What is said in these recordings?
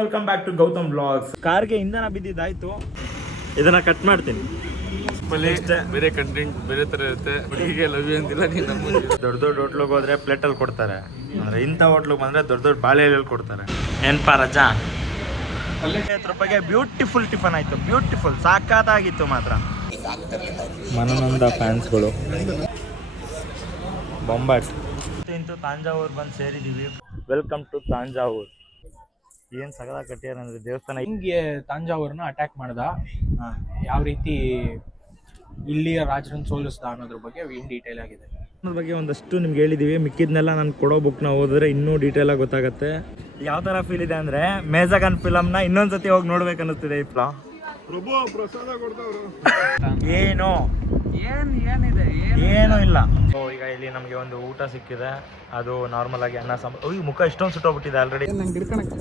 Welcome back to Gautam blogs. ಕಾರ್ಗೆ ಇಂಧನ ಬಿದ್ದಿದ್ದಾಯ್ತು, ಇದನ್ನ ಕಟ್ ಮಾಡ್ತೀನಿ. ಬೇರೆ ಕಂಟೆಂಟ್ ಬೇರೆ ತರ ಇರುತ್ತೆ. ಹುಡುಗಿಗೆ ಲವ್ ಯು ಅಂತಿಲ್ಲ, ನೀನು ದೊಡ್ಡ ದೊಡ್ಡ ಹೋಟ್ಲಿಗೆ ಹೋದ್ರೆ ಪ್ಲೇಟಲ್ಲಿ ಕೊಡ್ತಾರೆ, ಅಂದ್ರೆ ಇಂಥ ಹೋಟ್ಲಿಗೆ ಬಂದ್ರೆ ದೊಡ್ಡ ದೊಡ್ಡ ಬಾಳೆಯಲ್ಲಿ ಕೊಡ್ತಾರೆ. ಏನ್ಪಾ ರಜಾ, 50 ರೂಪಾಯಿಗೆ ಬ್ಯೂಟಿಫುಲ್ ಟಿಫನ್ ಆಯ್ತು. ಬ್ಯೂಟಿಫುಲ್, ಸಾಕಾಗಿತ್ತು ಮಾತ್ರ. ಮನನಂದ ಫ್ಯಾನ್ಸ್ಗಳು ಬೊಂಬಾಟ್ ಇಂತೂ ತಾಂಜಾವೂರ್ ಬಂದು ಸೇರಿದ್ದೀವಿ. Welcome to Thanjavur. ಏನು ಸಗದ ಕಟ್ಟಿಯಾರ ಅಂದ್ರೆ ದೇವಸ್ಥಾನ. ಹಿಂಗೆ ತಾಂಜಾವೂರ್ನ ಅಟ್ಯಾಕ್ ಮಾಡ್ದ, ಯಾವ ರೀತಿ ಇಲ್ಲಿಯ ರಾಜರನ್ನು ಸೋಲಿಸ್ದ ಅನ್ನೋದ್ರ ಬಗ್ಗೆ ಇನ್ ಡೀಟೇಲ್ ಆಗಿದೆ. ಅದ್ರ ಬಗ್ಗೆ ಒಂದಷ್ಟು ನಿಮ್ಗೆ ಹೇಳಿದೀವಿ. ಮಿಕ್ಕಿದ್ನೆಲ್ಲ ನಾನು ಕೊಡೋ ಬುಕ್ನ ಓದಿದ್ರೆ ಇನ್ನೂ ಡೀಟೇಲ್ ಆಗಿ ಗೊತ್ತಾಗುತ್ತೆ. ಯಾವ ಥರ ಫೀಲ್ ಇದೆ ಅಂದರೆ ಮೇಜಗನ್ ಫಿಲಮ್ನ ಇನ್ನೊಂದ್ಸತಿ ಹೋಗಿ ನೋಡ್ಬೇಕು ಅನ್ನಿಸ್ತಿದೆ. ಈ ಪ್ಲಾ ಏನು ಏನೂ ಇಲ್ಲ. ಈಗ ಇಲ್ಲಿ ನಮಗೆ ಒಂದು ಊಟ ಸಿಕ್ಕಿದೆ, ಅದು ನಾರ್ಮಲ್ ಆಗಿ ಅನ್ನ ಸಾಂಬಾರು. ಈ ಮುಖ ಇಷ್ಟೊಂದು ಸುಟ್ಟೋಗ್ಬಿಟ್ಟಿದೆ ಆಲ್ರೆಡಿ.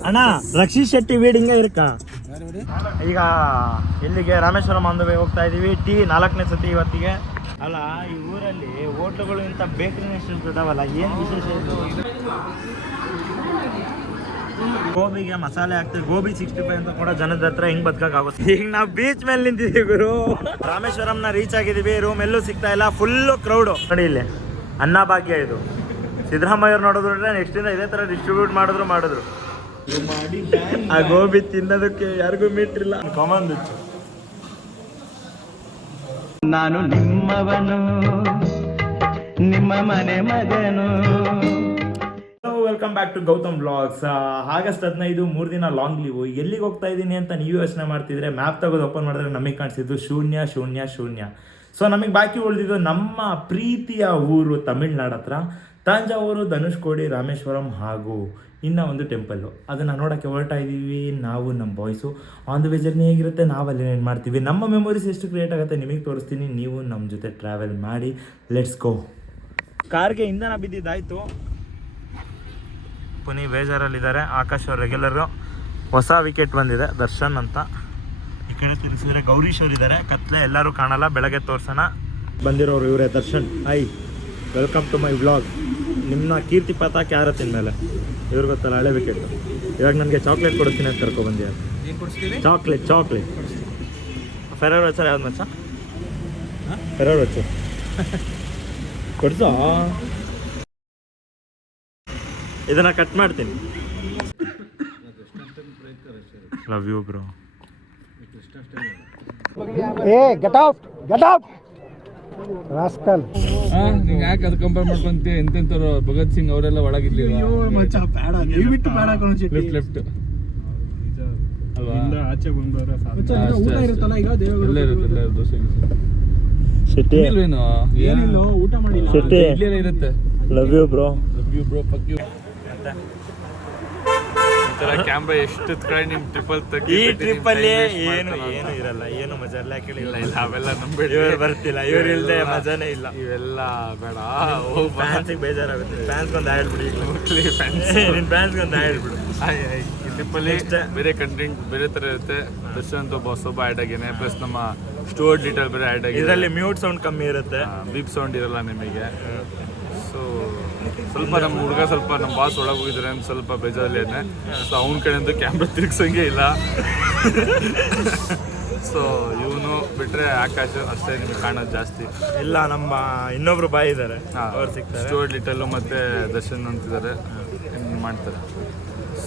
ಅಣ್ಣ ರಕ್ಷಿತ್ ಶೆಟ್ಟಿ ವೀಡ್ ಹಿಂಗೆ ಇರಕ್ಕ. ಈಗ ಇಲ್ಲಿಗೆ ರಾಮೇಶ್ವರಂ ಆನ್ ದ ವೇ ಹೋಗ್ತಾ ಇದೀವಿ. ಟೀ 4ನೇ ಸತಿ ಇವತ್ತಿಗೆ. ಅಲ್ಲ, ಈ ಊರಲ್ಲಿ ಹೋಟ್ಲುಗಳು ಇಂಥ ಬೇಕರಿ ಇದಾವಲ್ಲ, ಏನು ವಿಶೇಷ ಇದು? ಗೋಬಿಗೆ ಮಸಾಲೆ ಹಾಕ್ತೀವಿ, ಗೋಬಿ 65 ಅಂತ ಕೂಡ ಜನದ ಹತ್ರ ಹೆಂಗ್ ಬದುಕಾಗುತ್ತೆ. ಈಗ ನಾವು ಬೀಚ್ ಮೇಲೆ ನಿಂತಿದ್ದೀವಿ ಗುರು. ರಾಮೇಶ್ವರಂನ ರೀಚ್ ಆಗಿದ್ದೀವಿ. ರೂಮ್ ಎಲ್ಲೂ ಸಿಗ್ತಾ ಇಲ್ಲ, ಫುಲ್ಲು ಕ್ರೌಡು. ನೋಡಿ ಇಲ್ಲಿ ಅನ್ನಭಾಗ್ಯ ಇದು. ಸಿದ್ದರಾಮಯ್ಯವ್ರು ನೋಡಿದ್ರೆ ನೆಕ್ಸ್ಟ್ ಇಂದ ಇದೇ ತರ ಡಿಸ್ಟ್ರಿಬ್ಯೂಟ್ ಮಾಡಿದ್ರು. ಆ ಗೋಬಿ ತಿನ್ನೋದಕ್ಕೆ ಯಾರಿಗೂ ಮೀಟ್ರಿಲ್ಲ. ಕಾಮನ್ ಬಿಚ್ಚು. ನಾನು ನಿಮ್ಮವನು, ನಿಮ್ಮ ಮನೆ ಮಗನು. Welcome back to Gautam blogs. August 15 3 ದಿನ ಲಾಂಗ್ ಲೀವು. ಎಲ್ಲಿಗೆ ಹೋಗ್ತಾ ಇದ್ದೀನಿ ಅಂತ ನೀವು ಯೋಚನೆ ಮಾಡ್ತಿದ್ರೆ ಮ್ಯಾಪ್ ತೆಗೆದು ಓಪನ್ ಮಾಡಿದ್ರೆ ನಮಗೆ ಕಾಣಿಸಿದ್ದು 0 0 0. ಸೊ ನಮಗೆ ಬಾಕಿ ಉಳಿದಿದ್ದು ನಮ್ಮ ಪ್ರೀತಿಯ ಊರು ತಮಿಳ್ನಾಡು ಹತ್ರ ತಾಂಜಾವೂರು, ಧನುಷ್ಕೋಡಿ, ರಾಮೇಶ್ವರಂ ಹಾಗೂ ಇನ್ನೂ ಒಂದು ಟೆಂಪಲ್ಲು. ಅದನ್ನು ನೋಡೋಕ್ಕೆ ಹೊರಟ ಇದ್ದೀವಿ ನಾವು, ನಮ್ಮ boys. On the way journey ಹೇಗಿರುತ್ತೆ, ನಾವಲ್ಲಿ ಏನು ಮಾಡ್ತೀವಿ, ನಮ್ಮ ಮೆಮೊರೀಸ್ ಎಷ್ಟು ಕ್ರಿಯೇಟ್ ಆಗುತ್ತೆ ನಿಮಗೆ ತೋರಿಸ್ತೀನಿ. ನೀವು ನಮ್ಮ ಜೊತೆ ಟ್ರಾವೆಲ್ ಮಾಡಿ. Let's go. ಕಾರ್ಗೆ ಇಂಧನ ಬಿದ್ದಿದ್ದಾಯಿತು. ಪುನಿ ಬೇಜಾರಲ್ಲಿದ್ದಾರೆ. ಆಕಾಶ್ ಅವ್ರು ರೆಗ್ಯುಲರು. ಹೊಸ ವಿಕೆಟ್ ಬಂದಿದೆ, ದರ್ಶನ್ ಅಂತ. ಈ ಕಡೆ ತಿರುಗಿಸಿದ್ರೆ ಗೌರೀಶ್ ಅವ್ರು ಇದ್ದಾರೆ. ಕತ್ಲೆ, ಎಲ್ಲರೂ ಕಾಣಲ್ಲ, ಬೆಳಗ್ಗೆ ತೋರ್ಸೋಣ. ಬಂದಿರೋರು ಇವರೇ, Darshan. I welcome to my vlog. ನಿಮ್ಮ ಕೀರ್ತಿ ಪತಾಕೆ ಯಾರತ್ತಿನ ಮೇಲೆ ಇವ್ರು ಗೊತ್ತಲ್ಲ, ಹಳೆ ವಿಕೆಟ್. ಇವಾಗ ನನಗೆ ಚಾಕ್ಲೇಟ್ ಕೊಡಿಸ್ತೀನಿ ಅಂತ ಕರ್ಕೊಬಂದಿದ್ದಾರೆ. ಚಾಕ್ಲೇಟ್ ಫೆರರ್ ವಚ್ಚ ಯಾವ್ದು ಮಚ್ಚ? ಫೆರರ್ ವಚ್ಚ ಕೊಡ್ಸೋ. ಇದನ್ನ ಕಟ್ ಮಾಡ್ತೀನಿ. Love you bro. ಏ ಗೆಟ್ ಔಟ್ ರಾಸ್ಕಲ್. ನೀನು ಯಾಕೆ ಅದು ಕಂಪೇರ್ ಮಾಡ್ಕೊಂತೀಯ? ಎಂತೆಂಥವ್ರು ಭಗತ್ ಸಿಂಗ್ ಅವರೆಲ್ಲ ಒಳಗಿರ್ಲಿಲ್ಲ. ಲೆಫ್ಟ್ ಅಲ್ವಾ, ಆಚೆ ಬಂದವರ ಊಟ ಇರುತ್ತಲ್ಲ ಈಗ ಎಲ್ಲ ಇರುತ್ತೆ. ದೋಸೆ ಸಿಟಿ ಏನಿಲ್ಲ, ಊಟ ಮಾಡಿಲ್ಲ. ಸಿಟಿ ಇಡ್ಲಿ ಎಲ್ಲ ಇರುತ್ತೆ. Love you bro. Fuck you. Camera ಎಷ್ಟು ಕಡೆ ನಿಮ್ ಟ್ರಿಪಲ್ ಈ ಟ್ರಿಪ್ ಅಲ್ಲಿ ಏನು ಇರಲ್ಲ, ಏನು ಮಜಾ ಇಲ್ಲ. ಇಲ್ಲ ಅವೆಲ್ಲ ನಂಬೇಡಿ. ಇವ್ರು ಬರ್ತಿಲ್ಲ, ಇವ್ರು ಇಲ್ಲದೆ ಮಜಾನೇ ಇಲ್ಲ. ಇವೆಲ್ಲ ಬೇಡ. ಫ್ಯಾನ್ಸಿಗೆ ಬೇಜಾರಾಗುತ್ತೆ. ಫ್ಯಾನ್ಸ್ಗೊಂದು ಹೇಳ್ಬಿಡಿ. ನಿನ್ನ ಫ್ಯಾನ್ಸ್ಗೊಂದು ಹೇಳ್ಬಿಡು. ಈ ಟ್ರಿಪ್ಪಲ್ಲಿ ಬೇರೆ ಕಂಟೆಂಟ್ ಬೇರೆ ತರ ಇರುತ್ತೆ. ದರ್ಶನ್ ಅಂತ ಒಬ್ಬ ಆ್ಯಡ್ ಆಗೇನೆ, ಪ್ಲಸ್ ನಮ್ಮ ಸ್ಟುವರ್ಟ್ ಲಿಟಲ್ ಬೇರೆ ಆ್ಯಡ್ ಆಗಿದೆ. ಇದರಲ್ಲಿ ಮ್ಯೂಟ್ ಸೌಂಡ್ ಕಮ್ಮಿ ಇರುತ್ತೆ, ಬೀಪ್ ಸೌಂಡ್ ಇರಲ್ಲ ನಿಮಗೆ. ಸೊ ಸ್ವಲ್ಪ ನಮ್ಮ ಹುಡುಗ ಸ್ವಲ್ಪ ನಮ್ಮ ಬಾಸ್ ಒಳಗೆ ಹೋಗಿದ್ದಾರೆ ಅಂತ ಸ್ವಲ್ಪ ಬೇಜಾರಲ್ಲೇನೆ. ಸೊ ಅವನ ಕಡೆಯಿಂದ ಕ್ಯಾಮ್ರಾ ತಿರ್ಗ್ಸಂಗೆ ಇಲ್ಲ. ಸೊ ಇವನು ಬಿಟ್ರೆ ಆಕಾಶ್ ಅಷ್ಟೇ ನಿಮಗೆ ಕಾಣೋದು ಜಾಸ್ತಿ. ಇಲ್ಲ, ನಮ್ಮ ಇನ್ನೊಬ್ರು ಬಾಯ್ ಇದ್ದಾರೆ, ಅವ್ರು ಸಿಗ್ತಾರೆ. ಸ್ಟುವರ್ಟ್ ಲಿಟಲ್ಲು ಮತ್ತು ದರ್ಶನ್ ಅಂತಿದ್ದಾರೆ, ಮಾಡ್ತಾರೆ.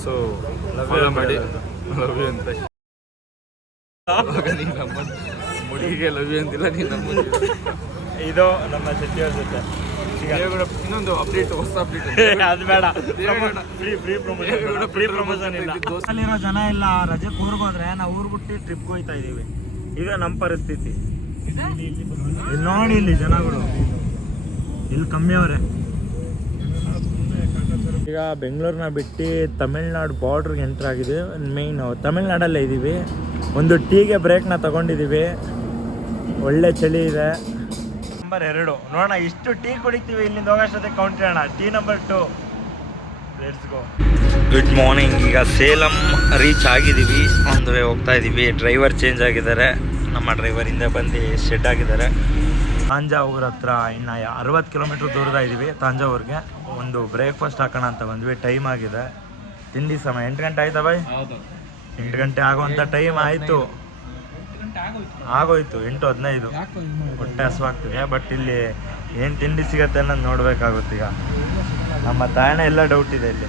ಸೊ ಫಾಲೋ ಮಾಡಿ. ಲವ್ ಯು ಅಂತ. ನೀನು ನಮ್ಮ ಹುಡುಗಿಗೆ ಲವ್ ಯು ಅಂತಿಲ್ಲ, ನೀನು ನಮ್ಮ ಇದು ನಮ್ಮ ಶೆಟ್ಟಿಯವ್ರ ಜೊತೆ. ಇನ್ನೊಂದು ಅಪ್ಡೇಟ್, ಹೊಸ ಅಪ್ಡೇಟ್. ಅದು ಬೇಡ, ಫ್ರೀ ಪ್ರಮೋಷನ್ ಇಲ್ಲ. ಅಲ್ಲಿರೋ ಜನ ಇಲ್ಲ, ರಜೆಗೆ ಊರಿಗೆ ಹೋದ್ರೆ ನಾವು ಊರು ಬಿಟ್ಟು ಟ್ರಿಪ್ಗೆ ಹೋಗ್ತಾ ಇದೀವಿ. ಈಗ ನಮ್ಮ ಪರಿಸ್ಥಿತಿ ಇಲ್ಲಿ ನೋಡಿ. ಇಲ್ಲಿ ಜನಗಳು ಇಲ್ಲಿ ಕಮ್ಮಿ ಅವರೇ. ಈಗ ಬೆಂಗಳೂರನ್ನ ಬಿಟ್ಟು ತಮಿಳ್ನಾಡು ಬಾರ್ಡ್ರಿಗೆ ಎಂಟ್ರ್ ಆಗಿದೆ. ಮೇಯ್ನ್ ತಮಿಳ್ನಾಡಲ್ಲೇ ಇದ್ದೀವಿ. ಒಂದು ಟೀಗೆ ಬ್ರೇಕ್ನ ತಗೊಂಡಿದ್ದೀವಿ. ಒಳ್ಳೆ ಚಳಿ ಇದೆ. ನಂಬರ್ 2 ನೋಡೋಣ, ಇಷ್ಟು ಟೀ ಕುಡಿತೀವಿ ಇಲ್ಲಿಂದ ಹೋಗೋಷ್ಟೊತ್ತಿಗೆ ಕೌಂಟ್ ಮಾಡೋಣ. Tea number 2. Let's go. Good morning. ಈಗ ಸೇಲಂ ರೀಚ್ ಆಗಿದ್ದೀವಿ. ಒಂದು ವೇ ಹೋಗ್ತಾ ಇದ್ದೀವಿ. ಡ್ರೈವರ್ ಚೇಂಜ್ ಆಗಿದ್ದಾರೆ. ನಮ್ಮ ಡ್ರೈವರ್ ಹಿಂದೆ ಬಂದು ಶೆಡ್ ಆಗಿದ್ದಾರೆ. ತಾಂಜಾವೂರ್ ಹತ್ರ ಇನ್ನು 60 ಕಿಲೋಮೀಟ್ರ್ ದೂರದ ಇದ್ದೀವಿ ತಾಂಜಾವೂರ್ಗೆ. ಒಂದು ಬ್ರೇಕ್ಫಾಸ್ಟ್ ಹಾಕೋಣ ಅಂತ ಬಂದ್ವಿ. ಟೈಮ್ ಆಗಿದೆ, ತಿಂಡಿ ಸಮಯ 8 ಗಂಟೆ ಆಯ್ತಾ ಬಾಯ್? 8 ಗಂಟೆ ಆಗುವಂಥ ಟೈಮ್ ಆಯಿತು, ಆಗೋಯ್ತು 8:15. ಹೊಟ್ಟೆ ಹಸುವಾಗ್ತಿದೆ. ಬಟ್ ಇಲ್ಲಿ ಏನು ತಿಂಡಿ ಸಿಗತ್ತೆ ಅನ್ನೋದು ನೋಡ್ಬೇಕಾಗುತ್ತೆ. ಈಗ ನಮ್ಮ ತಾಯಣ ಎಲ್ಲ ಡೌಟ್ ಇದೆ ಇಲ್ಲಿ.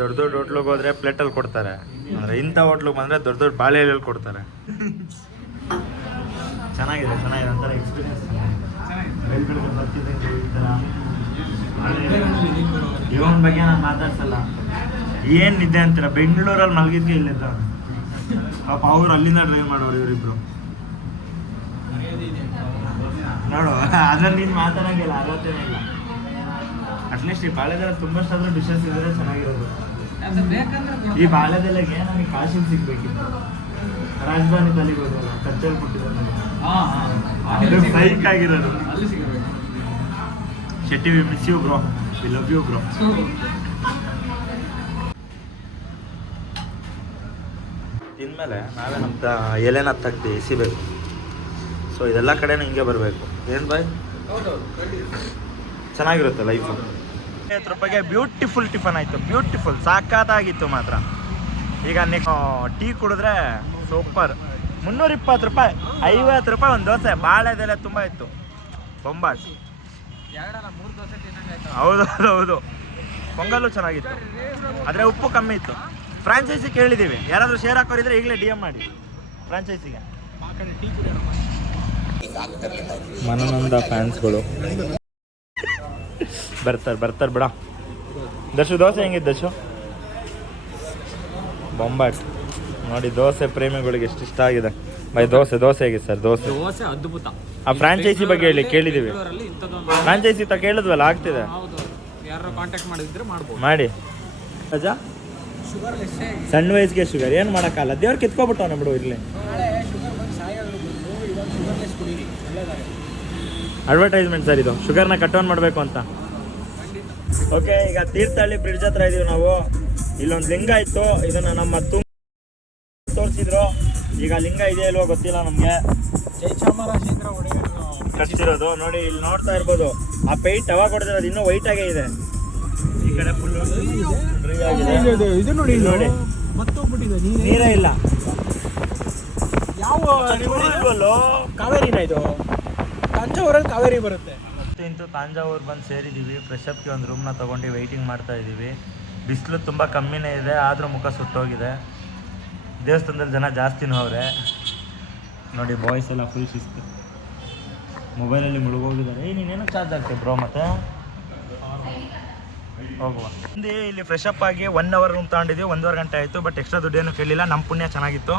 ದೊಡ್ಡ ದೊಡ್ಡ ಹೋಟ್ಲಿಗೆ ಹೋದ್ರೆ ಪ್ಲೇಟಲ್ಲಿ ಕೊಡ್ತಾರೆ, ಅಂದರೆ ಇಂಥ ಹೋಟ್ಲಿಗೆ ಬಂದರೆ ದೊಡ್ಡ ದೊಡ್ಡ ಬಾಳೆ ಎಲೆಯಲ್ಲಿ ಕೊಡ್ತಾರೆ. ಚೆನ್ನಾಗಿದೆ ಒಂಥರ ಎಕ್ಸ್ಪೀರಿಯನ್ಸ್. ಇವನ ಬಗ್ಗೆ ನಾನು ಮಾತಾಡ್ಸಲ್ಲ. ಏನು ನಿದ್ದೆ ಅಂತೀರ, ಬೆಂಗಳೂರಲ್ಲಿ ಮಲಗಿದ್ಕೆ ಇಲ್ಲಿದ್ದ ಪಾಪ. ಅವ್ರು ಅಲ್ಲಿಂದ ಡ್ರೈವ್ ಮಾಡೋರು ಇವರಿಬ್ರು. ನೋಡು, ಅದ್ರಲ್ಲಿ ನೀನು ಮಾತಾಡಂಗಿಲ್ಲ, ಅರವತ್ತೇನೇ ಇಲ್ಲ. ಅಟ್ಲೀಸ್ಟ್ ಈ ಬಾಳೆದೆಲ್ಲ ತುಂಬಷ್ಟಾದ್ರೂ ಡಿಶಸ್ ಇದ್ರೆ ಚೆನ್ನಾಗಿರೋದು. ಈ ಬಾಳೆದೆಲೆಗೆ ನನಗೆ ಕಾಶಿಗೆ ಸಿಗ್ಬೇಕಿತ್ತು. ರಾಜಧಾನಿ ತಲೆಗೆ ಹೋದಲ್ಲ, ಕಚ್ಚಲ್ಲಿ ಕೊಟ್ಟಿದ್ದಾರೆ, ಸೈಕ್ ಆಗಿರೋದು. Shetty, we miss you bro, we love you bro. ತಿಂದಮೇಲೆ ನಾವೇ ನಮ್ಮ ಎಲೆನ ತೆಗ್ದು ಎಸಿಬೇಕು. ಸೊ ಇದೆಲ್ಲ ಕಡೆನೂ ಹಿಂಗೆ ಬರಬೇಕು. ಏನು ಬಾಯ್, ಚೆನ್ನಾಗಿರುತ್ತೆ ಲೈಫು. 50 ರೂಪಾಯಿಗೆ ಬ್ಯೂಟಿಫುಲ್ ಟಿಫನ್ ಆಯಿತು, ಬ್ಯೂಟಿಫುಲ್, ಸಾಕಾಗಿತ್ತು ಮಾತ್ರ. ಈಗ ನೆಕ್ಸ್ಟ್ ಟೀ ಕುಡಿದ್ರೆ ಸೂಪರ್. 320 ರೂಪಾಯಿ, 50 ರೂಪಾಯಿ ಒಂದು ದೋಸೆ. ಬಾಳೆದೆಲೆ ತುಂಬ ಇತ್ತು, ಬೊಂಬಾಟ್. ಹೌದು, ಪೊಂಗಲ್ಲು ಚೆನ್ನಾಗಿತ್ತು, ಆದರೆ ಉಪ್ಪು ಕಮ್ಮಿ ಇತ್ತು. ಫ್ರಾಂಚೈಸಿ ಕೇಳಿದ್ದೀವಿ, ಯಾರಾದರೂ ಶೇರ್ ಹಾಕೋರಿದ್ರೆ ಈಗಲೇ DM ಮಾಡಿ ಫ್ರಾಂಚೈಸಿಗೆ. ಮನನಂದ ಫ್ಯಾನ್ಸ್ಗಳು ಬರ್ತಾರೆ ಬಿಡ. ದೋಸೆ ಹೆಂಗಿತ್ತು ದರ್ಶು? ಬೊಂಬಾಟ್ ನೋಡಿ, ದೋಸೆ ಪ್ರೇಮಿಗಳಿಗೆ ಎಷ್ಟು ಇಷ್ಟ ಆಗಿದೆ. ಬೈ ದೋಸೆ ಹೇಗಿದೆ ಸರ್? ದೋಸೆ ಅದ್ಭುತ. ಆ ಫ್ರಾಂಚೈಸಿ ಬಗ್ಗೆ ಹೇಳಿ, ಕೇಳಿದ್ದೀವಿ. ಫ್ರಾಂಚೈಸಿ ಕೇಳಿದ್ವಲ್ಲ, ಆಗ್ತಿದೆ. ಯಾರು ಕಾಂಟ್ಯಾಕ್ಟ್ ಮಾಡಿದ್ರೆ ಮಾಡ್ಬೋದು, ಮಾಡಿ. ರಜಾ ಸಣ್ಣ ವಯಸ್ಸಿಗೆ ಶುಗರ್ ಏನು ಮಾಡೋಕ್ಕಲ್ಲ, ದೇವ್ರು ಕಿತ್ಕೊಬಿಟ್ಟವನ ಬಿಡು. ಇರಲಿ, ಅಡ್ವರ್ಟೈಸ್ಮೆಂಟ್ ಸರ್ ಇದು, ಶುಗರ್ನ ಕಟ್ ಆನ್ ಮಾಡಬೇಕು ಅಂತ. ಓಕೆ, ಈಗ ತೀರ್ಥಹಳ್ಳಿ ಬ್ರಿಡ್ಜ್ ಹತ್ರ ಇದೀವಿ ನಾವು. ಇಲ್ಲೊಂದು ಲಿಂಗ ಇತ್ತು, ಇದನ್ನು ನಮ್ಮ ತೋರಿಸಿದ್ರು. ಈಗ ಲಿಂಗ ಇದೆಯೋ ಇಲ್ವೋ ಗೊತ್ತಿಲ್ಲ ನಮಗೆ. ಜಯಚಾಮರಾಜೇಂದ್ರ ಒಡೆಯರ್ ಕಟ್ಸಿರೋದು ನೋಡಿ, ಇಲ್ಲಿ ನೋಡ್ತಾ ಇರ್ಬೋದು. ಆ ಪೇಂಟ್ ಅವಾಗ ಹೊಡೆದಿರೋದು ಇನ್ನೂ ವೈಟ್ ಆಗೇ ಇದೆ. ಈ ಕಡೆ ಫುಲ್ ಇದು ನೋಡಿ ನೋಡಿ, ಮತ್ತೋಗ್ಬಿಟ್ಟಿದೆ. ನೀರೇ ಇಲ್ಲ. ಯಾವ ಇಲ್ವಲ್ಲೋ? ಕಾವೇರಿನ ಇದು? ತಂಜಾವೂರಲ್ಲಿ ಕಾವೇರಿ ಬರುತ್ತೆ. ಇಂತೂ ತಾಂಜಾವೂರು ಬಂದು ಸೇರಿದ್ದೀವಿ. ಫ್ರೆಶ್ ಅಪ್ಗೆ ಒಂದು ರೂಮ್ನ ತೊಗೊಂಡು ವೆಯ್ಟಿಂಗ್ ಮಾಡ್ತಾ ಇದ್ದೀವಿ. ಬಿಸಿಲು ತುಂಬ ಕಮ್ಮಿನೇ ಇದೆ, ಆದರೂ ಮುಖ ಸುಟ್ಟೋಗಿದೆ. ದೇವಸ್ಥಾನದಲ್ಲಿ ಜನ ಜಾಸ್ತಿನೂ ಅವರೇ ನೋಡಿ. ಬಾಯ್ಸ್ ಎಲ್ಲ ಫುಲ್ ಶಿಸ್ತು, ಮೊಬೈಲಲ್ಲಿ ಮುಳುಗೋಗಿದ್ದಾರೆ. ನೀನೇನೋ ಚಾರ್ಜ್ ಆಗ್ತೀವಿ ಬ್ರೋ, ಮತ್ತೆ ಹೋಗುವ ಹಿಂದೆ. ಇಲ್ಲಿ ಫ್ರೆಶ್ ಅಪ್ ಆಗಿ 1 ಅವರ್ ರೂಮ್ ತಗೊಂಡಿದ್ದೀವಿ, 1.5 ಗಂಟೆ ಆಯಿತು. ಬಟ್ ಎಕ್ಸ್ಟ್ರಾ ದುಡ್ಡೇನು ಕೇಳಿಲ್ಲ, ನಮ್ಮ ಪುಣ್ಯ ಚೆನ್ನಾಗಿತ್ತು.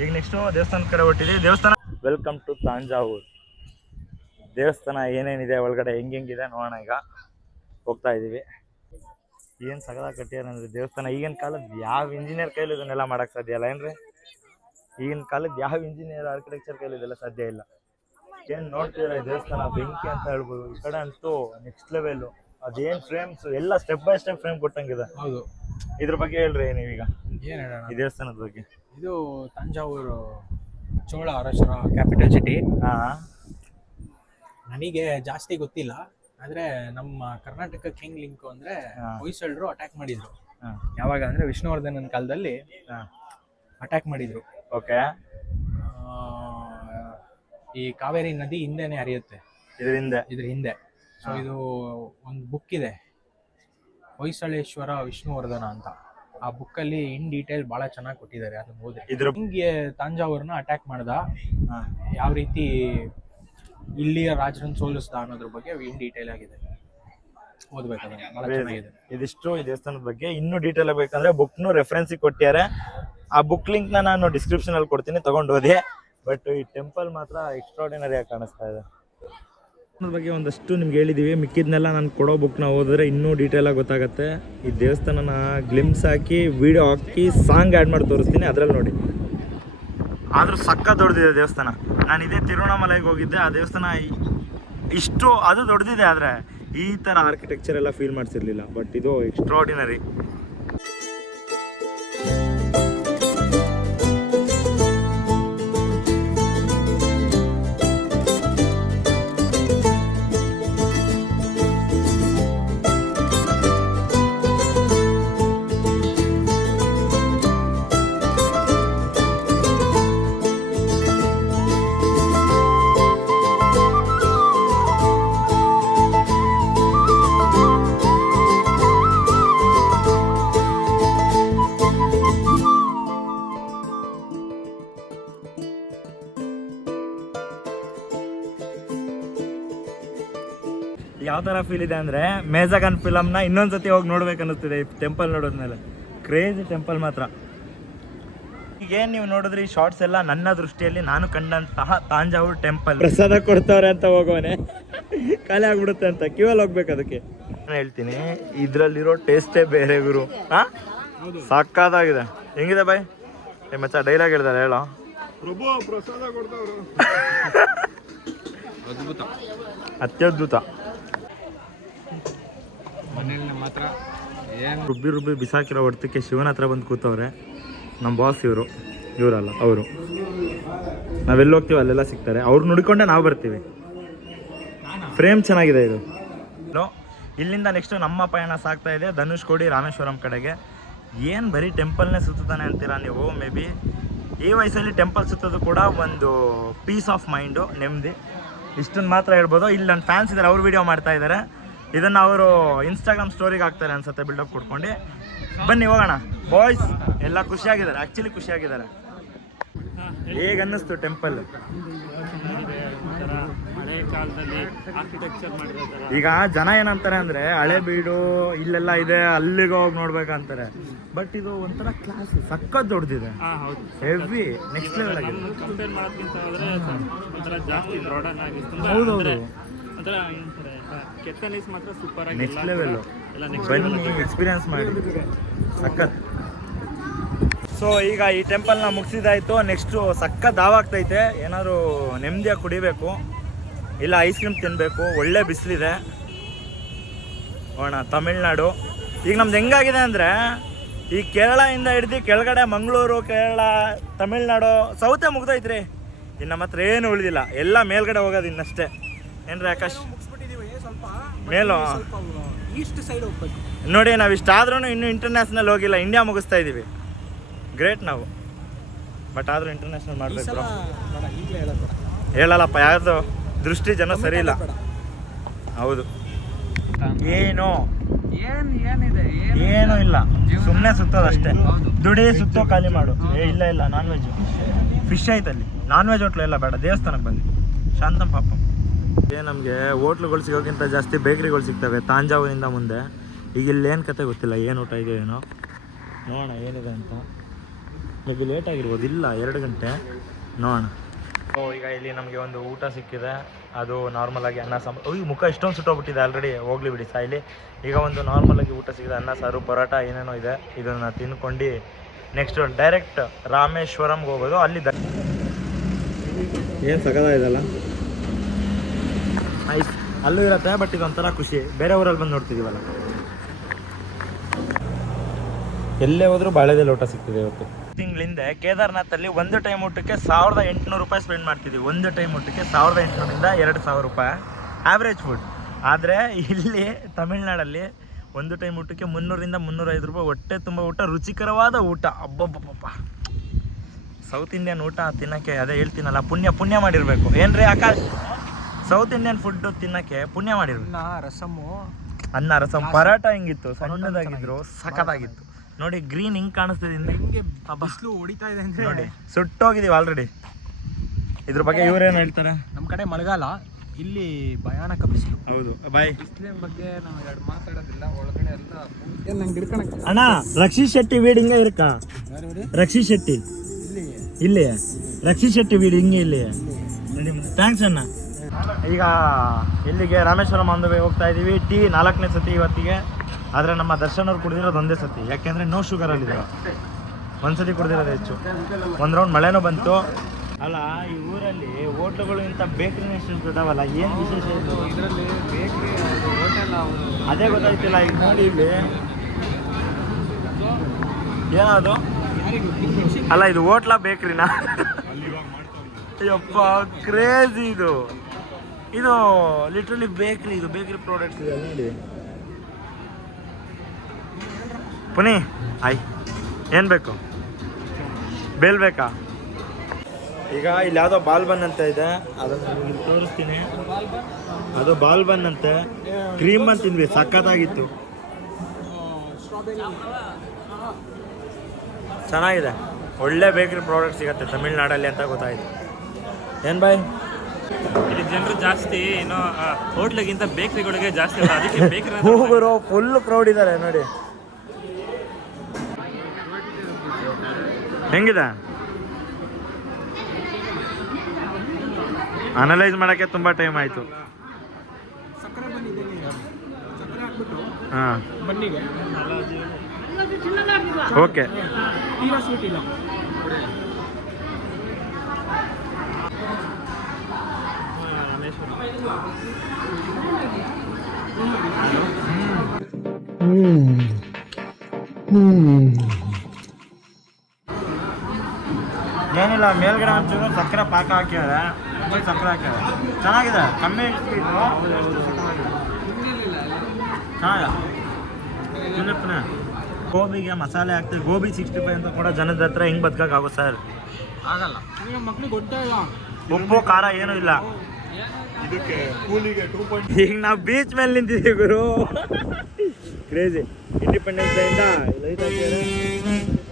ಈಗ ನೆಕ್ಸ್ಟು ದೇವಸ್ಥಾನದ ಕಡೆ ಹೊಟ್ಟಿದ್ದೀವಿ. ದೇವಸ್ಥಾನ ವೆಲ್ಕಮ್ ಟು ತಾಂಜಾವೂರು. ದೇವಸ್ಥಾನ ಏನೇನಿದೆ ಒಳಗಡೆ, ಹೆಂಗಿದೆ ನೋಡೋಣ. ಈಗ ಹೋಗ್ತಾ ಇದ್ದೀವಿ. ಏನು ಸಗದಾಗಿ ಕಟ್ಟಿಯಾರಂದ್ರೆ ದೇವಸ್ಥಾನ. ಈಗಿನ ಕಾಲದ ಯಾವ ಇಂಜಿನಿಯರ್ ಕೈಲಿ ಇದನ್ನೆಲ್ಲ ಮಾಡೋಕ್ಕೆ ಸಾಧ್ಯ ಇಲ್ಲ ಏನ್ರಿ? ಈಗಿನ ಕಾಲದ ಯಾವ ಇಂಜಿನಿಯರ್ ಆರ್ಕಿಟೆಕ್ಚರ್ ಕೈಲಿ ಇದೆಲ್ಲ ಸಾಧ್ಯ ಇಲ್ಲ. ಏನು ನೋಡ್ತಿದ್ರೆ ದೇವಸ್ಥಾನ ಬೆಂಕಿ ಅಂತ ಹೇಳ್ಬೋದು. ಈ ಕಡೆ ಅಂತೂ ನೆಕ್ಸ್ಟ್ ಲೆವೆಲ್ಲು. ಅದೇನು ಫ್ರೇಮ್ಸ್ ಎಲ್ಲ ಸ್ಟೆಪ್ ಬೈ ಸ್ಟೆಪ್ ಫ್ರೇಮ್ ಕೊಟ್ಟಂಗಿದೆ. ಹೌದು. ಇದ್ರ ಬಗ್ಗೆ ಹೇಳ್ರಿ ನೀವೀಗ, ಏನು ಹೇಳೋಣ ಈ ದೇವಸ್ಥಾನದ ಬಗ್ಗೆ. ಇದು ತಂಜಾವೂರು ಚೋಳ ಅರಸರ ಕ್ಯಾಪಿಟಲ್ ಸಿಟಿ. ನನಗೆ ಜಾಸ್ತಿ ಗೊತ್ತಿಲ್ಲ, ಆದರೆ ನಮ್ಮ ಕರ್ನಾಟಕ ಕಿಂಗ್ ಲಿಂಕ್ ಅಂದರೆ ಹೊಯ್ಸಳರು ಅಟ್ಯಾಕ್ ಮಾಡಿದ್ರು. ಯಾವಾಗ ಅಂದರೆ ವಿಷ್ಣುವರ್ಧನನ ಕಾಲದಲ್ಲಿ ಅಟ್ಯಾಕ್ ಮಾಡಿದ್ರು. ಓಕೆ, ಈ ಕಾವೇರಿ ನದಿ ಹಿಂದೆನೇ ಹರಿಯುತ್ತೆ, ಇದ್ರ ಹಿಂದೆ. ಸೊ ಇದು ಒಂದು ಬುಕ್ ಇದೆ, ಹೊಯ್ಸಳೇಶ್ವರ ವಿಷ್ಣುವರ್ಧನ ಅಂತ. ಆ ಬುಕ್ಕಲ್ಲಿ ಇನ್ ಡೀಟೇಲ್ ಭಾಳ ಚೆನ್ನಾಗಿ ಕೊಟ್ಟಿದ್ದಾರೆ, ಅದನ್ನ ಓದಿದ್ರೆ. ಹಿಂಗೆ ತಾಂಜಾವೂರನ್ನ ಅಟ್ಯಾಕ್ ಮಾಡ್ದ, ಯಾವ ರೀತಿ ಇಲ್ಲಿಯ ರಾಜರನ್ನು ಸೋಲಿಸ್ದ ಅನ್ನೋದ್ರ ಬಗ್ಗೆ ಇನ್ ಡೀಟೇಲ್ ಆಗಿದೆ, ಓದ್ಬೇಕಾದ್ರೆ. ಇದಿಷ್ಟು ಈ ದೇವಸ್ಥಾನದ ಬಗ್ಗೆ. ಇನ್ನೂ ಡೀಟೇಲ್ ಬೇಕಂದ್ರೆ ಬುಕ್ನು ರೆಫರೆನ್ಸಿಗೆ ಕೊಟ್ಟಿದ್ದಾರೆ. ಆ ಬುಕ್ ಲಿಂಕ್ನ ನಾನು ಡಿಸ್ಕ್ರಿಪ್ಷನ್ ಅಲ್ಲಿ ಕೊಡ್ತೀನಿ, ತಗೊಂಡು ಓದಿ. ಬಟ್ ಈ ಟೆಂಪಲ್ ಮಾತ್ರ ಎಕ್ಸ್ಟ್ರಾರ್ಡಿನರಿ ಆಗಿ ಕಾಣಿಸ್ತಾ ಇದೆ. ಅದ್ರ ಬಗ್ಗೆ ಒಂದಷ್ಟು ನಿಮ್ಗೆ ಹೇಳಿದ್ದೀವಿ, ಮಿಕ್ಕಿದ್ನೆಲ್ಲ ನಾನು ಕೊಡೋ ಬುಕ್ನ ಓದಿದ್ರೆ ಇನ್ನೂ ಡೀಟೇಲಾಗಿ ಗೊತ್ತಾಗುತ್ತೆ. ಈ ದೇವಸ್ಥಾನನ ಗ್ಲಿಮ್ಸ್ ಹಾಕಿ ವಿಡಿಯೋ ಹಾಕಿ ಸಾಂಗ್ ಆ್ಯಡ್ ಮಾಡಿ ತೋರಿಸ್ತೀನಿ, ಅದರಲ್ಲಿ ನೋಡಿ. ಆದರೂ ಸಕ್ಕ ದೊಡ್ಡದಿದೆ ದೇವಸ್ಥಾನ. ನಾನು ಇದೇ ತಿರುವಣ್ಣಾಮಲೈಗೆ ಹೋಗಿದ್ದೆ, ಆ ದೇವಸ್ಥಾನ ಇಷ್ಟು ಅದು ದೊಡ್ಡದಿದೆ, ಆದರೆ ಈ ಥರ ಆರ್ಕಿಟೆಕ್ಚರ್ ಎಲ್ಲ ಫೀಲ್ ಮಾಡಿಸಿರ್ಲಿಲ್ಲ. ಬಟ್ ಇದು ಎಕ್ಸ್ಟ್ರಾರ್ಡಿನರಿ. ಯಾವ ಥರ ಫೀಲ್ ಇದೆ ಅಂದರೆ ಮೇಜಾಗನ್ ಫಿಲಮ್ನ ಇನ್ನೊಂದ್ಸತಿ ಹೋಗಿ ನೋಡ್ಬೇಕು ಅನ್ನಿಸ್ತಿದೆ ಈ ಟೆಂಪಲ್ ನೋಡೋದ್ಮೇಲೆ. ಕ್ರೇಜಿ ಟೆಂಪಲ್ ಮಾತ್ರ. ಈಗೇನು ನೀವು ನೋಡಿದ್ರೆ ಈ ಶಾರ್ಟ್ಸ್ ಎಲ್ಲ ನನ್ನ ದೃಷ್ಟಿಯಲ್ಲಿ ನಾನು ಕಂಡಂತಹ ತಾಂಜಾವೂರು ಟೆಂಪಲ್. ಪ್ರಸಾದ ಕೊಡ್ತಾವ್ರೆ ಅಂತ ಹೋಗೋನೆ ಖಾಲಿ ಆಗ್ಬಿಡುತ್ತೆ ಅಂತ ಕ್ಯೂವಲ್ಲಿ ಹೋಗ್ಬೇಕು. ಅದಕ್ಕೆ ನಾನು ಹೇಳ್ತೀನಿ, ಇದರಲ್ಲಿರೋ ಟೇಸ್ಟೇ ಬೇರೆ ಗುರು. ಹಾಂ, ಸಕ್ಕತ್ತಾಗಿದೆ. ಹೆಂಗಿದೆ ಬಾಯ್? ಮಚ್ಚ ಡೈಲಾಗ್ ಹೇಳ್ತಾರೆ, ಹೇಳೋ. ಪ್ರಭು ಪ್ರಸಾದ ಕೊಡ್ತಾವ್ರು. ಅದ್ಭುತ, ಅತ್ಯದ್ಭುತ. ಮನೇಲಿ ಮಾತ್ರ ಏನು ರುಬ್ಬಿ ಬಿಸಾಕಿರೋ ಹೊಡ್ತಕ್ಕೆ ಶಿವನ ಹತ್ರ ಬಂದು ಕೂತವ್ರೆ ನಮ್ಮ ಬಾಸ್. ಇವರಲ್ಲ ಅವರು. ನಾವೆಲ್ಲಿ ಹೋಗ್ತೀವಿ ಅಲ್ಲೆಲ್ಲ ಸಿಗ್ತಾರೆ. ಅವ್ರು ನುಡ್ಕೊಂಡೆ ನಾವು ಬರ್ತೀವಿ. ಫ್ರೇಮ್ ಚೆನ್ನಾಗಿದೆ ಇದು. ಇಲ್ಲಿಂದ ನೆಕ್ಸ್ಟ್ ನಮ್ಮ ಪಯಣ ಸಾಗ್ತಾ ಇದೆ ಧನುಷ್ಕೋಡಿ ರಾಮೇಶ್ವರಂ ಕಡೆಗೆ. ಏನು ಬರೀ ಟೆಂಪಲ್ನೇ ಸುತ್ತಾನೆ ಅಂತೀರಾ ನೀವು? ಮೇ ಬಿ ಈ ವಯಸ್ಸಲ್ಲಿ ಟೆಂಪಲ್ ಸುತ್ತೋದು ಕೂಡ ಒಂದು ಪೀಸ್ ಆಫ್ ಮೈಂಡು, ನೆಮ್ಮದಿ. ಇಷ್ಟನ್ನು ಮಾತ್ರ ಹೇಳ್ಬೋದು. ಇಲ್ಲಿ ನನ್ನ ಫ್ಯಾನ್ಸ್ ಇದ್ದಾರೆ, ಅವ್ರು ವೀಡಿಯೋ ಮಾಡ್ತಾ ಇದ್ದಾರೆ. ಇದನ್ನು ಅವರು ಇನ್ಸ್ಟಾಗ್ರಾಮ್ ಸ್ಟೋರಿಗೆ ಹಾಕ್ತಾರೆ ಅನ್ಸುತ್ತೆ, ಬಿಲ್ಡಪ್ ಕೊಡ್ಕೊಂಡು. ಬನ್ನಿ ಹೋಗೋಣ ಬಾಯ್ಸ್. ಎಲ್ಲ ಖುಷಿಯಾಗಿದ್ದಾರೆ, ಆ್ಯಕ್ಚುಲಿ ಖುಷಿಯಾಗಿದ್ದಾರೆ. ಹೇಗೆ ಅನ್ನಿಸ್ತು ಟೆಂಪಲ್? ಹಳೆ ಕಾಲದಲ್ಲಿ ಆರ್ಕಿಟೆಕ್ಚರ್ ಮಾಡಿರೋ ಥರ. ಈಗ ಜನ ಏನಂತಾರೆ ಅಂದರೆ ಹಳೆ ಬೀಡು ಇಲ್ಲೆಲ್ಲ ಇದೆ, ಅಲ್ಲಿಗೆ ಹೋಗಿ ನೋಡ್ಬೇಕಂತಾರೆ. ಬಟ್ ಇದು ಒಂಥರ ಕ್ಲಾಸ್, ಸಖತ್ ದೊಡ್ಡದಿದೆ, ಹೌದು. ಹೆವಿ, ನೆಕ್ಸ್ಟ್ ಲೆವೆಲ್ ಆಗಿದೆ. ಕಂಪೇರ್ ಮಾಡೋದಕ್ಕಿಂತ ಹೋದ್ರೆ ಒಂಥರ ಜಾಸ್ತಿ ಬ್ರಾಡನ್ ಆಗಿ ಹೌದೌದು, ಒಂಥರ ಕೆತ್ತನೀಸ್ ಮಾತ್ರ ಸೂಪರ್ ಆಗಿ ನೆಕ್ಸ್ಟ್ ಲೆವೆಲ್ಲು. ಎಲ್ಲ ನೆಕ್ಸ್ಟ್ ಬನ್ನಿ ಎಕ್ಸ್ಪೀರಿಯನ್ಸ್ ಮಾಡಿ, ಸಖತ್. ಸೊ ಈಗ ಈ ಟೆಂಪಲ್ನ ಮುಗಿಸಿದಾಯ್ತು. ನೆಕ್ಸ್ಟು ಸಖತ್ ದಾವಾಗ್ತೈತೆ. ಏನಾದರೂ ನೆಮ್ಮದಿಯಾಗಿ ಕುಡಿಬೇಕು, ಇಲ್ಲ ಐಸ್ ಕ್ರೀಮ್ ತಿನ್ನಬೇಕು. ಒಳ್ಳೆ ಬಿಸಿಲಿದೆ. ಹೋಗೋಣ ತಮಿಳ್ನಾಡು. ಈಗ ನಮ್ದು ಹೆಂಗಾಗಿದೆ ಅಂದರೆ, ಈ ಕೇರಳದಿಂದ ಹಿಡ್ದು ಕೆಳಗಡೆ ಮಂಗಳೂರು, ಕೇರಳ, ತಮಿಳ್ನಾಡು, ಸೌತೆ ಮುಗ್ದೈತ್ರಿ. ಇನ್ನು ನಮ್ಮ ಹತ್ರ ಏನು ಉಳಿದಿಲ್ಲ, ಎಲ್ಲ ಮೇಲ್ಗಡೆ ಹೋಗೋದು ಇನ್ನಷ್ಟೇ. ಏನ್ರಿ ಆಕಾಶ್? ಮೇಲು ಈಸ್ಟ್ ಸೈಡ್ ಹೋಗ್ಬೇಕು ನೋಡಿ. ನಾವು ಇಷ್ಟಾದ್ರೂ ಇನ್ನೂ ಇಂಟರ್ನ್ಯಾಷನಲ್ ಹೋಗಿಲ್ಲ, ಇಂಡಿಯಾ ಮುಗಿಸ್ತಾ ಇದ್ದೀವಿ. ಗ್ರೇಟ್ ನಾವು. ಬಟ್ ಆದರೂ ಇಂಟರ್ನ್ಯಾಷನಲ್ ಮಾಡಬೇಕು. ಈಗಲೇ ಹೇಳೋದು ಹೇಳಲ್ಲಪ್ಪ, ಯಾರ್ದು ದೃಷ್ಟಿ ಜನ ಸರಿ ಇಲ್ಲ. ಹೌದು, ಏನು ಏನಿದೆ ಏನೂ ಇಲ್ಲ, ಸುಮ್ಮನೆ ಸುತ್ತೋದಷ್ಟೇ. ದುಡಿ ಸುತ್ತೋ ಖಾಲಿ ಮಾಡು. ಇಲ್ಲ ನಾನ್ ವೆಜ್ ಫಿಶ್ ಐತಲ್ಲಿ. ನಾನ್ ವೆಜ್ ಹೋಟ್ಲು ಎಲ್ಲ ಬೇಡ, ದೇವಸ್ಥಾನಕ್ಕೆ ಬನ್ನಿ, ಶಾಂತಂ ಪಾಪಂ. ನಮಗೆ ಹೋಟ್ಲುಗಳು ಸಿಗೋಕ್ಕಿಂತ ಜಾಸ್ತಿ ಬೇಕ್ರಿಗಳು ಸಿಗ್ತವೆ ತಾಂಜಾವೂರಿಂದ ಮುಂದೆ. ಈಗ ಇಲ್ಲಿ ಏನು ಕತೆ ಗೊತ್ತಿಲ್ಲ, ಏನು ಊಟ ಇದೆಯೋ ಏನೋ, ನೋಡೋಣ ಏನಿದೆ ಅಂತ. ಈಗ ಲೇಟ್ ಆಗಿರ್ಬೋದು, ಇಲ್ಲ 2 ಗಂಟೆ, ನೋಡೋಣ. ಈಗ ಇಲ್ಲಿ ನಮಗೆ ಒಂದು ಊಟ ಸಿಕ್ಕಿದೆ. ಅದು ನಾರ್ಮಲಾಗಿ ಅನ್ನ ಸಾಂಬಾರು. ಈ ಮುಖ ಇಷ್ಟೊಂದು ಸುಟ್ಟೋಗ್ಬಿಟ್ಟಿದೆ ಆಲ್ರೆಡಿ, ಹೋಗ್ಲಿ ಬಿಡಿ ಸಾಯಿಲಿ. ಈಗ ಒಂದು ನಾರ್ಮಲಾಗಿ ಊಟ ಸಿಕ್ಕಿದೆ, ಅನ್ನ ಸಾರು, ಪರೋಟ ಏನೇನೋ ಇದೆ. ಇದನ್ನು ತಿನ್ಕೊಂಡು ನೆಕ್ಸ್ಟ್ ಡೈರೆಕ್ಟ್ ರಾಮೇಶ್ವರಂಗೆ ಹೋಗೋದು. ಅಲ್ಲಿ ಏನು ಸಗದಾಯಿದಲ್ಲ, ನೈಸ್. ಅಲ್ಲೂ ಇರುತ್ತೆ, ಬಟ್ ಇದೊಂಥರ ಖುಷಿ. ಬೇರೆ ಊರಲ್ಲಿ ಬಂದು ನೋಡ್ತಿದ್ದೀವಲ್ಲ. ಎಲ್ಲೇ ಹೋದರೂ ಬಾಳೆದೆಲೆ ಊಟ ಸಿಗ್ತಿದೆ ಇವತ್ತು. ತಿಂಗಳಿಂದ ಕೇದಾರ್ನಾಥಲ್ಲಿ ಒಂದು ಟೈಮ್ ಊಟಕ್ಕೆ 1800 ರೂಪಾಯಿ ಸ್ಪೆಂಡ್ ಮಾಡ್ತಿದ್ವಿ. ಒಂದು ಟೈಮ್ ಊಟಕ್ಕೆ 1800ರಿಂದ 2000 ರೂಪಾಯಿ ಆವ್ರೇಜ್ ಫುಡ್. ಆದರೆ ಇಲ್ಲಿ ತಮಿಳ್ನಾಡಲ್ಲಿ ಒಂದು ಟೈಮ್ ಊಟಕ್ಕೆ 300ರಿಂದ 305 ರೂಪಾಯಿ. ಹೊಟ್ಟೆ ತುಂಬ ಊಟ, ರುಚಿಕರವಾದ ಊಟ. ಅಬ್ಬಬ್ಬಬ್ಬ, ಸೌತ್ ಇಂಡಿಯನ್ ಊಟ ತಿನ್ನೋಕ್ಕೆ ಅದೇ ಹೇಳ್ತೀನಲ್ಲ, ಪುಣ್ಯ ಮಾಡಿರಬೇಕು. ಏನ್ರಿ ಆಕಾಶ್? ಸೌತ್ ಇಂಡಿಯನ್ ಫುಡ್ ತಿನ್ನೋಕ್ಕೆ ಪುಣ್ಯ ಮಾಡಿರ್ಬೇಕು. ಅನ್ನ ರಸಂ, ಪರಾಟ ಹೆಂಗಿತ್ತು, ಸಣ್ಣದಾಗಿದ್ರು, ಸಖತ್ತಾಗಿತ್ತು. ನೋಡಿ ಗ್ರೀನ್ ಹಿಂಗೆ ಕಾಣಿಸ್ತಿದೆ, ಬಿಸಿಲು ಹೊಡಿತಾ ಇದೆ ಅಂದ್ರೆ ನೋಡಿ, ಸುಟ್ಟೋಗಿದೀವಿ ಆಲ್ರೆಡಿ. ಇದ್ರ ಬಗ್ಗೆ ಇವ್ರೇನು ಹೇಳ್ತಾರೆ? ನಮ್ಮ ಕಡೆ ಮಳೆಗಾಲ, ಇಲ್ಲಿ ಭಯಾನಕ ಬಿಸಿಲು. ಹೌದು ಬಾಯ್. ಬಿಸಿಲಿನ ಬಗ್ಗೆ ನಾವು 2 ಮಾತಾಡೋದಿಲ್ಲ. ಒಳಗಡೆ ಎಲ್ಲ ನಂಗೆ ಹಿಡ್ಕೊಳಕ್ಕೆ ಅಣ್ಣ, ರಕ್ಷಿತ್ ಶೆಟ್ಟಿ ವೀಡ್ ಹಿಂಗೆ ಇರುತ್ತಾ? ರಕ್ಷಿತ್ ಶೆಟ್ಟಿ ಇಲ್ಲಿ, ರಕ್ಷಿತ್ ಶೆಟ್ಟಿ ವೀಡ್ ಹಿಂಗೆ ಇಲ್ಲಿ. ಥ್ಯಾಂಕ್ಸ್ ಅಣ್ಣ. ಈಗ ಇಲ್ಲಿಗೆ ರಾಮೇಶ್ವರಂ ಆನ್ ದ ವೇ ಹೋಗ್ತಾ ಇದ್ದೀವಿ. ಟೀ 4ನೇ ಸತಿ ಇವತ್ತಿಗೆ. ಆದರೆ ನಮ್ಮ ದರ್ಶನ್ ಅವ್ರು ಕುಡಿದಿರೋದು ಒಂದೇ ಸತಿ, ಯಾಕೆಂದರೆ ನೋ ಶುಗರಲ್ಲಿದೆ. ಒಂದು ಸತಿ ಕುಡಿದಿರೋದು ಹೆಚ್ಚು. ಒಂದು ರೌಂಡ್ ಮಳೆನೂ ಬಂತು. ಅಲ್ಲ, ಈ ಊರಲ್ಲಿ ಹೋಟ್ಲುಗಳು ಇಂಥ ಬೇಕ್ರಿನ ಎಷ್ಟು ದೊಡ್ಡವಲ್ಲ, ಏನು ವಿಶೇಷ ಇದು? ಇದರಲ್ಲಿ ಬೇಕ್ರಿ ಹೋಟೆಲ್ ಅದೇ ಗೊತ್ತಾಯ್ತಿಲ್ಲ. ಈಗ ನೋಡಿ ಇಲ್ಲಿ ಏನದು? ಅಲ್ಲ, ಇದು ಹೋಟ್ಲಾ ಬೇಕ್ರಿನಾ? ಅಯ್ಯಪ್ಪ, ಕ್ರೇಜಿ ಇದು. ಇದು ಲಿಟ್ರಲಿ ಬೇಕ್ರಿ, ಇದು ಬೇಕ್ರಿ ಪ್ರಾಡಕ್ಟ್ಸ್ ಇದೆ ನೋಡಿ. ಪುನಿ ಆಯ್, ಏನು ಬೇಕು? ಬೇಲ್ ಬೇಕಾ? ಈಗ ಇಲ್ಲಿ ಯಾವುದೋ ಬಾಲ್ ಬನ್ ಅಂತ ಇದೆ, ಅದನ್ನು ನಿಮಗೆ ತೋರಿಸ್ತೀನಿ. ಅದು ಬಾಲ್ ಬನ್ ಅಂತೆ. ಕ್ರೀಮ್ ಬನ್ ತಿಂದ್ವಿ, ಸಖತ್ತಾಗಿತ್ತು, ಚೆನ್ನಾಗಿದೆ. ಒಳ್ಳೆ ಬೇಕ್ರಿ ಪ್ರಾಡಕ್ಟ್ ಸಿಗುತ್ತೆ ತಮಿಳ್ನಾಡಲ್ಲಿ ಅಂತ ಗೊತ್ತಾಯ್ತು. ಏನು ಬಾಯ್? ಇಲ್ಲಿ ಜನರು ಜಾಸ್ತಿ ಏನೋ ಹೋಟ್ಲಿಗಿಂತ ಬೇಕ್ರಿಗಳಿಗೆ ಜಾಸ್ತಿ ಅಲ್ಲ, ಅದಕ್ಕೆ ಬೇಕ್ರಿ ಹೋಗೋರು ಫುಲ್ ಕ್ರೌಡ್ ಇದ್ದಾರೆ ನೋಡಿ. ಹೆಂಗಿದೆ ಅನಲೈಸ್ ಮಾಡೋಕ್ಕೆ ತುಂಬ ಟೈಮ್ ಆಯಿತು. ಹಾಂ ಬನ್ನಿಗೆ ಓಕೆ. ತೀರಾ ಸ್ವೀಟ್ ಇಲ್ಲ. ಏನಿಲ್ಲ, ಮೇಲ್ಗಡೆ ಒಂಚೂರು ಸಕ್ಕರೆ ಪಾಕ ಹಾಕಿದ್ದಾರೆ, ಸಕ್ಕರೆ ಹಾಕಿದ್ದಾರೆ. ಚೆನ್ನಾಗಿದೆ, ಕಮ್ಮಿ ಸ್ವೀಟು, ಚೆನ್ನಾಗಿದೆ. ಗೋಬಿಗೆ ಮಸಾಲೆ ಹಾಕ್ತೀವಿ, ಗೋಬಿ 65 ಅಂತ ಕೂಡ ಜನದ ಹತ್ರ ಹೆಂಗೆ ಬದುಕಾಗೋ ಸರ್? ಆಗಲ್ಲ. ಈಗ ಮಕ್ಳಿಗೆ ಗೊತ್ತೇ ಇಲ್ಲ. ಉಪ್ಪು ಖಾರ ಏನೂ ಇಲ್ಲ. ಇದಕ್ಕೆ ಕೂಲಿಗೆ 2. ಈಗ ನಾವು ಬೀಚ್ ಮೇಲೆ ನಿಂತಿದ್ದೀವಿ ಗುರು. ಕ್ರೇಜಿ. ಇಂಡಿಪೆಂಡೆನ್ಸ್ ಡೇ ಇಂದ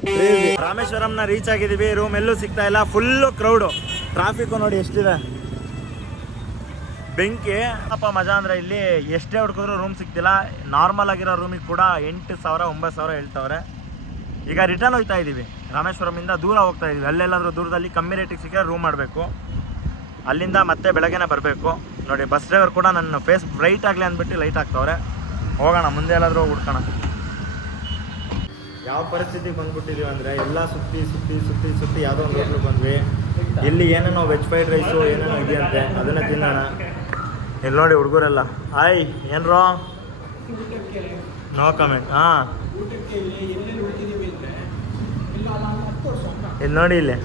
ಕ್ರೇಜಿ. ರಾಮೇಶ್ವರಂನ ರೀಚ್ ಆಗಿದ್ದೀವಿ. ರೂಮ್ ಎಲ್ಲೂ ಸಿಗ್ತಾ ಇಲ್ಲ, ಫುಲ್ಲು ಕ್ರೌಡು. ಟ್ರಾಫಿಕ್ಕು ನೋಡಿ ಎಷ್ಟಿದೆ, ಬೆಂಕಿ. ಅಪ್ಪ ಮಜಾ ಅಂದರೆ ಇಲ್ಲಿ ಎಷ್ಟೇ ಹುಡುಕಿದ್ರು ರೂಮ್ ಸಿಗ್ತಿಲ್ಲ. ನಾರ್ಮಲ್ ಆಗಿರೋ ರೂಮಿಗೆ ಕೂಡ 8,000 9,000 ಹೇಳ್ತವ್ರೆ. ಈಗ ರಿಟರ್ನ್ ಹೋಗ್ತಾ ಇದ್ದೀವಿ, ರಾಮೇಶ್ವರಮಿಂದ ದೂರ ಹೋಗ್ತಾ ಇದ್ದೀವಿ. ಅಲ್ಲೆಲ್ಲಾದರೂ ದೂರದಲ್ಲಿ ಕಮ್ಮಿ ರೇಟಿಗೆ ಸಿಕ್ಕರೆ ರೂಮ್ ಮಾಡಬೇಕು. ಅಲ್ಲಿಂದ ಮತ್ತೆ ಬೆಳಗ್ಗೆನೇ ಬರಬೇಕು. ನೋಡಿ ಬಸ್ ಡ್ರೈವರ್ ಕೂಡ ನನ್ನ ಫೇಸ್ ಬ್ರೈಟ್ ಆಗಲಿ ಅಂದ್ಬಿಟ್ಟು ಲೈಟ್ ಹಾಕ್ತವ್ರೆ. ಹೋಗೋಣ, ಮುಂದೆ ಎಲ್ಲಾದರೂ ಹೋಗಿ ಹುಡ್ಕೋಣ. ಯಾವ ಪರಿಸ್ಥಿತಿಗೆ ಬಂದ್ಬಿಟ್ಟಿದ್ದೀವಿ ಅಂದರೆ ಎಲ್ಲ ಸುತ್ತಿ ಸುತ್ತಿ ಸುತ್ತಿ ಸುತ್ತಿ ಯಾವುದೋ ಒಂದು ಹೋಟ್ಲಿಗೆ ಬಂದ್ವಿ. ಇಲ್ಲಿ ಏನೇನೋ ವೆಜ್ ಫ್ರೈಡ್ ರೈಸು ಏನೇನೋ ಇದೆಯಂತೆ, ಅದನ್ನೇ ತಿನ್ನೋಣ. ಇಲ್ಲಿ ನೋಡಿ ಹುಡುಗರೆಲ್ಲ ಆಯ್ ಏನ್ರೋ ನೋ ಕಮೆಂಟ್. ಹಾಂ ಇಲ್ಲಿ ನೋಡಿ, ಇಲ್ಲಿ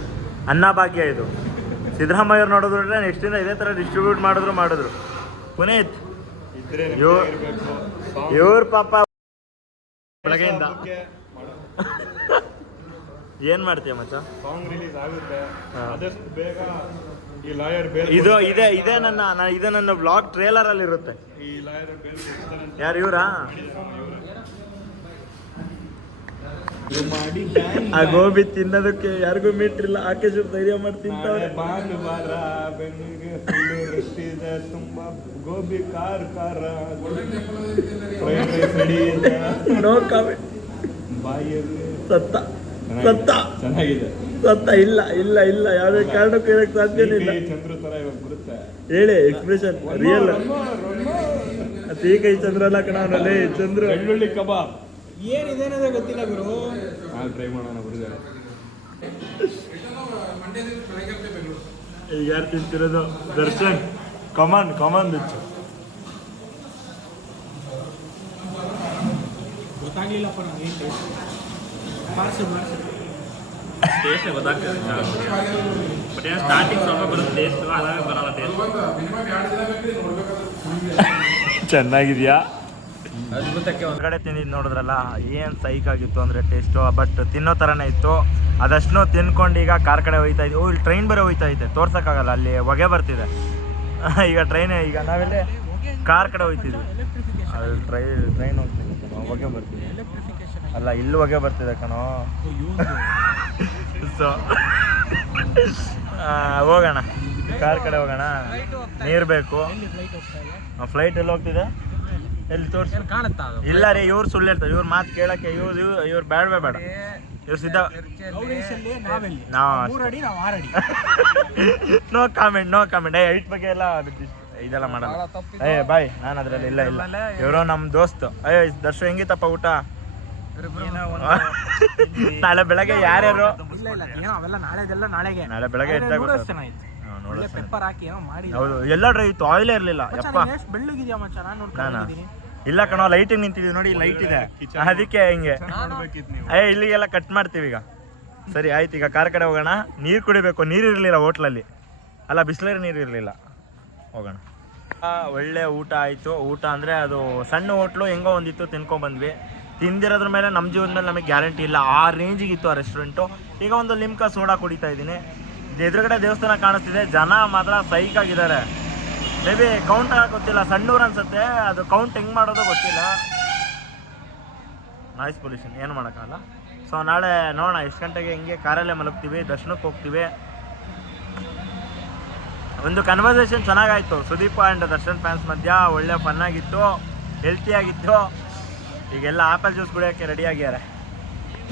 ಅನ್ನಭಾಗ್ಯ ಇದು. ಸಿದ್ದರಾಮಯ್ಯವ್ರು ನೋಡಿದ್ರೆ ನೆಕ್ಸ್ಟ್ ದಿನ ಇದೇ ಥರ ಡಿಸ್ಟ್ರಿಬ್ಯೂಟ್ ಮಾಡಿದ್ರು. ಪುನೀತ್ ಇವ್ರ ಪಾಪ ಬೆಳಗ್ಗೆಯಿಂದ ಏನ್ ಮಾಡ್ತೀಯ ಮಚ್ಚ? ಸಾಂಗ್ ರಿಲೀಸ್ ಆಗುತ್ತೆ ಆದಷ್ಟು ಬೇಗ. ಈ ಲಾಯರ್ ಬೇಲ್ ಇದೇ ನನ್ನ ವ್ಲಾಗ್ ಟ್ರೇಲರ್ ಅಲ್ಲಿ ಇರುತ್ತೆ. ಈ ಲಾಯರ್ ಬೇಲ್ ಯಾರು ಇವರಾ? ಆ ಗೋಬಿ ತಿನ್ನೋದಕ್ಕೆ ಯಾರಿಗೂ ಮೀಟ್ರಿಲ್ಲ. ಆಕಾಶ ಧೈರ್ಯ ಮಾಡಿ ತಿಂತವ್ರೆ. ಭಾನುವಾರ ಬೆನ್ನಿಗೆ ರೊಟ್ಟಿದೆ ತುಂಬಾ ಗೋಬಿ ಖಾರ ಫ್ರೈಡ್ ರೈಸ್ ರೆಡಿ ಇದೆ. No comment. ಬಾಯಲ್ಲಿ ಸತ್ತ ಚೆನ್ನಾಗಿದೆ. ಸತ್ತ ಇಲ್ಲ ಇಲ್ಲ ಇಲ್ಲ, ಯಾವುದೇ ಕಾರಣಕ್ಕೂ ಇರಕ್ಕೆ ಸಾಧ್ಯನೇ ಇಲ್ಲ. ಚಂದ್ರ ತರ ಇವಾಗ ಬರುತ್ತೆ ಹೇಳಿ ಎಕ್ಸ್ಪ್ರೆಷನ್ ರಿಯಲ್. ಸೀಕೈ ಚಂದ್ರ ಅಲ್ಲ ಕಣ, ಅವನಲ್ಲಿ ಚಂದ್ರ. ಬೆಳ್ಳುಳ್ಳಿ ಕಬಾಬ್ ಏನಿದೆ ಅನ್ನೋದೇ ಗೊತ್ತಿಲ್ಲ ಗುರು. ನಾನು ಟ್ರೈ ಮಾಡೋಣ ಬರುತ್ತಾರೆ. ಈಗ ಯಾರು ತಿಂತಿರೋದು? ದರ್ಶನ್ ಕಮಾನ್ ಬಿಚ್ಚು. ಗೊತ್ತಾಗ್ಲಿಲ್ಲಪ್ಪ ನನಗೆ ಮಾಡ್ಸಿ ಟೇಸ್ಟ್ ಗೊತ್ತಾಗ್ತದೆ. ಬಟ್ ಏನು ಸ್ಟಾರ್ಟಿಂಗ್ ಸ್ವಲ್ಪ ಬರುತ್ತೆ ಟೇಸ್ಟು, ಅದಾಗ ಬರಲ್ಲ ಟೇಸ್ಟ್. ಚೆನ್ನಾಗಿದೆಯಾ? ಹೊರಗಡೆ ತಿಂದಿದ್ದು ನೋಡಿದ್ರಲ್ಲ, ಏನು ಸೈಕ್ ಆಗಿತ್ತು ಅಂದರೆ ಟೇಸ್ಟು. ಬಟ್ ತಿನ್ನೋ ಥರನೇ ಇತ್ತು. ಅದಷ್ಟು ತಿನ್ಕೊಂಡು ಈಗ ಕಾರ್ ಕಡೆ ಹೋಗ್ತಾ ಇದ್ವಿ. ಇಲ್ಲಿ ಟ್ರೈನ್ ಬೇರೆ ಹೋಗ್ತಾ ಐತೆ, ತೋರ್ಸೋಕ್ಕಾಗಲ್ಲ, ಅಲ್ಲಿ ಹೊಗೆ ಬರ್ತಿದೆ. ಈಗ ಈಗ ನಾವೆಲ್ಲೇ ಕಾರ್ ಕಡೆ ಹೋಗ್ತಿದ್ವಿ, ಅಲ್ಲಿ ಟ್ರೈನ್ ಹೋಗ್ತಿದೆ, ಹೊಗೆ ಬರ್ತಿದೆ. ಅಲ್ಲ ಇಲ್ಲಿ ಹೊಗೆ ಬರ್ತಿದೆ ಕಣೋ. ಸೊ ಹೋಗೋಣ, ಕಾರ್ ಕಡೆ ಹೋಗೋಣ. ನೀರು ಬೇಕು. ಫ್ಲೈಟ್ ಎಲ್ಲಿ ಹೋಗ್ತಿದೆ? ಎಲ್ಲಿ ತೋರಿಸಿ ಕಾಣುತ್ತಾ? ಇಲ್ಲ ರೀ, ಇವ್ರು ಸುಳ್ಳು ಹೇಳ್ತಾರೆ. ಇವ್ರ ಮಾತು ಕೇಳಕ್ಕೆ ಇವ್ರು ಬೇಡ ಇವ್ರು ಸಿದ್ಧ. No comment. ಹೈಟ್ ಬಗ್ಗೆ ಎಲ್ಲ ಇದೆಲ್ಲ ಮಾಡಲ್ಲ. ಬಾಯ್, ನಾನು ಅದರಲ್ಲಿ ಇಲ್ಲ. ಇವರು ನಮ್ಮ ದೋಸ್ತು. ದರ್ಶನ ಹೆಂಗಿತ್ತಪ್ಪ ಊಟ? ನಾಳೆ ಬೆಳಗ್ಗೆ ಯಾರ್ಯಾರು? ನಾಳೆ ಬೆಳಗ್ಗೆ ಹೌದು, ಎಲ್ಲ ಡ್ರೈ ಇತ್ತು, ಆಯಿಲೇ ಇರಲಿಲ್ಲ. ಯಪ್ಪ ಇಲ್ಲ ಕಣೋ, ಲೈಟಿಗೆ ನಿಂತಿದ್ವಿ ನೋಡಿ, ಲೈಟ್ ಇದೆ ಅದಕ್ಕೆ ಹಿಂಗೆ. ಇಲ್ಲಿಗೆಲ್ಲ ಕಟ್ ಮಾಡ್ತೀವಿ ಈಗ. ಸರಿ ಆಯ್ತು, ಈಗ ಕಾರ್ ಕಡೆ ಹೋಗೋಣ. ನೀರು ಕುಡಿಬೇಕು. ನೀರು ಇರಲಿಲ್ಲ ಹೋಟ್ಲಲ್ಲಿ, ಅಲ್ಲ ಬಿಸ್ಲೇರಿ ನೀರು ಇರಲಿಲ್ಲ. ಹೋಗೋಣ. ಒಳ್ಳೆ ಊಟ ಆಯಿತು. ಊಟ ಅಂದರೆ ಅದು ಸಣ್ಣ ಹೋಟ್ಲು, ಹೆಂಗೋ ಒಂದಿತ್ತು, ತಿನ್ಕೊಂಡ್ಬಂದ್ವಿ. ತಿಂದಿರೋದ್ರ ಮೇಲೆ ನಮ್ಮ ಜೀವನದ ಮೇಲೆ ನಮಗೆ ಗ್ಯಾರಂಟಿ ಇಲ್ಲ, ಆ ರೇಂಜಿಗಿತ್ತು ಆ ರೆಸ್ಟೋರೆಂಟು. ಈಗ ಒಂದು ಲಿಮ್ಕಾ ಸೋಡಾ ಕುಡಿತಾ ಇದ್ದೀನಿ. ಎದುರುಗಡೆ ದೇವಸ್ಥಾನ ಕಾಣಿಸ್ತಿದೆ. ಜನ ಮಾತ್ರ ಸೈಕ್ ಆಗಿದ್ದಾರೆ. ಮೇ ಬಿ ಕೌಂಟ್ ಗೊತ್ತಿಲ್ಲ, ಸಣ್ಣೂರು ಅನ್ಸುತ್ತೆ. ಅದು ಕೌಂಟ್ ಹೆಂಗೆ ಮಾಡೋದು ಗೊತ್ತಿಲ್ಲ. ನಾಯ್ಸ್ ಪೊಲ್ಯೂಷನ್ ಏನು ಮಾಡೋಕ್ಕಲ್ಲ. ಸೊ ನಾಳೆ ನೋಡೋಣ ಎಷ್ಟು ಗಂಟೆಗೆ. ಹಿಂಗೆ ಕಾರಲ್ಲೇ ಮಲಗ್ತೀವಿ, ದರ್ಶನಕ್ಕೆ ಹೋಗ್ತೀವಿ. ಒಂದು ಕನ್ವರ್ಸೇಷನ್ ಚೆನ್ನಾಗಾಯಿತು ಸುದೀಪ್ ಆ್ಯಂಡ್ ದರ್ಶನ್ ಫ್ಯಾನ್ಸ್ ಮಧ್ಯ. ಒಳ್ಳೆ ಫನ್ ಆಗಿತ್ತು, ಹೆಲ್ತಿಯಾಗಿತ್ತು. ಈಗೆಲ್ಲ ಆ್ಯಪಲ್ ಜ್ಯೂಸ್ ಕುಡಿಯೋಕ್ಕೆ ರೆಡಿ ಆಗ್ಯಾರೆ.